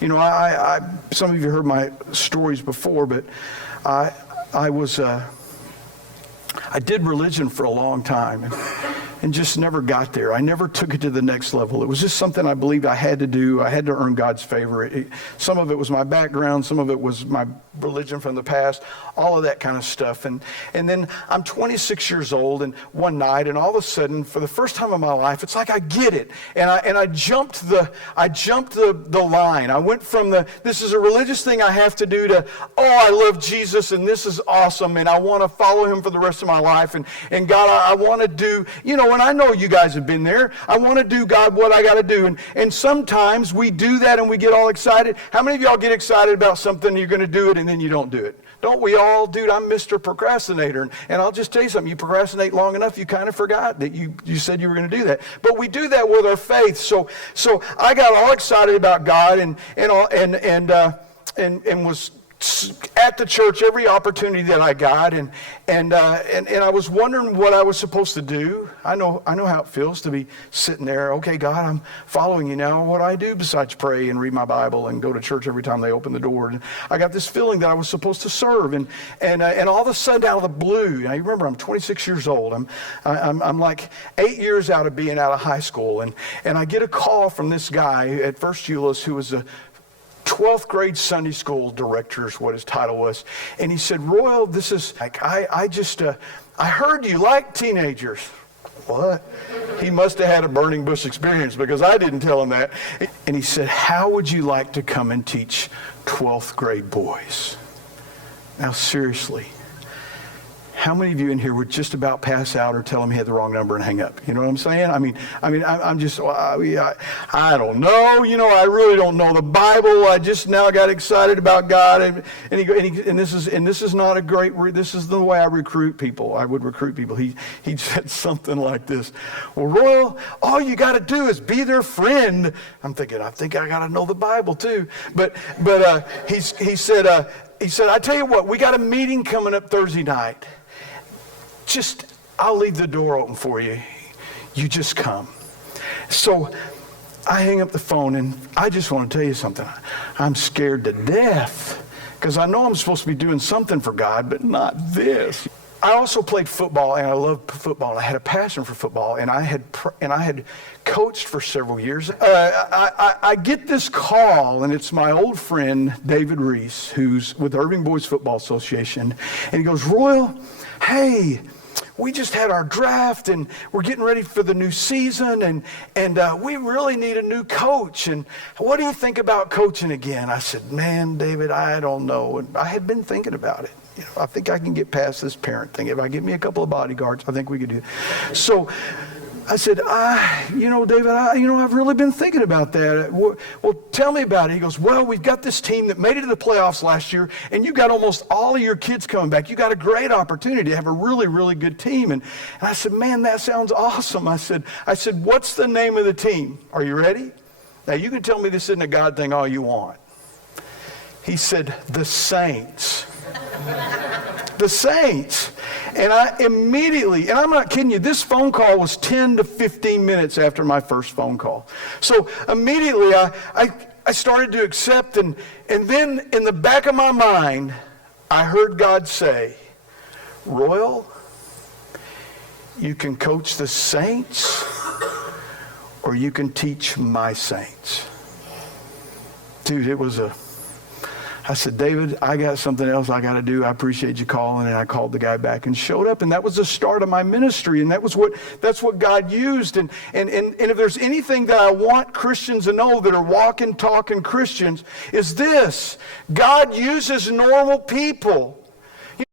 You know, some of you heard my stories before, but I did religion for a long time and just never got there. I never took it to the next level. It was just something I believed I had to do. I had to earn God's favor. Some of it was my background. Some of it was my religion from the past, all of that kind of stuff. And then I'm 26 years old, and one night, and all of a sudden, for the first time in my life, it's like I get it. And I jumped the line. I went from this is a religious thing I have to do to, I love Jesus, and this is awesome, and I want to follow him for the rest of my life. And God, I want to do, and I know you guys have been there. I want to do, God, what I got to do. And sometimes we do that and we get all excited. How many of y'all get excited about something, you're going to do it, and then you don't do it? Don't we all? Dude, I'm Mr. Procrastinator. And I'll just tell you something. You procrastinate long enough, you kind of forgot that you said you were going to do that. But we do that with our faith. So I got all excited about God and was at the church every opportunity that I got, and I was wondering what I was supposed to do. I know how it feels to be sitting there. Okay, God, I'm following you now. What do I do besides pray and read my Bible and go to church every time they open the door? And I got this feeling that I was supposed to serve, and all of a sudden, out of the blue, now you remember I'm 26 years old. I'm like 8 years out of being out of high school, and I get a call from this guy at First Euless who was a 12th grade Sunday school director is what his title was. And he said, Royal, this is like, I heard you like teenagers. What? He must have had a burning bush experience because I didn't tell him that. And he said, how would you like to come and teach 12th grade boys? Now, seriously, how many of you in here would just about pass out or tell him he had the wrong number and hang up? You know what I'm saying? I'm just, I don't know. I really don't know the Bible. I just now got excited about God. And this is not a great, this is the way I recruit people. I would recruit people. He said something like this. Well, Royal, all you got to do is be their friend. I'm thinking, I think I got to know the Bible too. But he said, I tell you what, we got a meeting coming up Thursday night. I'll leave the door open for you. You just come. So I hang up the phone, and I just want to tell you something. I'm scared to death because I know I'm supposed to be doing something for God, but not this. I also played football, and I loved football. I had a passion for football, and I had coached for several years. I get this call, and it's my old friend David Reese, who's with Irving Boys Football Association, and he goes, Royal, hey, we just had our draft, and we're getting ready for the new season, and we really need a new coach. And what do you think about coaching again? I said, man, David, I don't know. And I had been thinking about it. I think I can get past this parent thing. If I get me a couple of bodyguards, I think we could do it. So I said, David, I've really been thinking about that. Well, tell me about it. He goes, well, we've got this team that made it to the playoffs last year, and you got almost all of your kids coming back. You got a great opportunity to have a really, really good team. And I said, man, that sounds awesome. I said, what's the name of the team? Are you ready? Now, you can tell me this isn't a God thing all you want. He said, the Saints. The Saints. And I immediately, and I'm not kidding you, this phone call was 10 to 15 minutes after my first phone call. So immediately I started to accept, and then in the back of my mind, I heard God say, Royal, you can coach the Saints or you can teach my Saints. Dude, I said, David, I got something else I got to do. I appreciate you calling. And I called the guy back and showed up. And that was the start of my ministry. And that's what God used. And if there's anything that I want Christians to know that are walking, talking Christians, is this. God uses normal people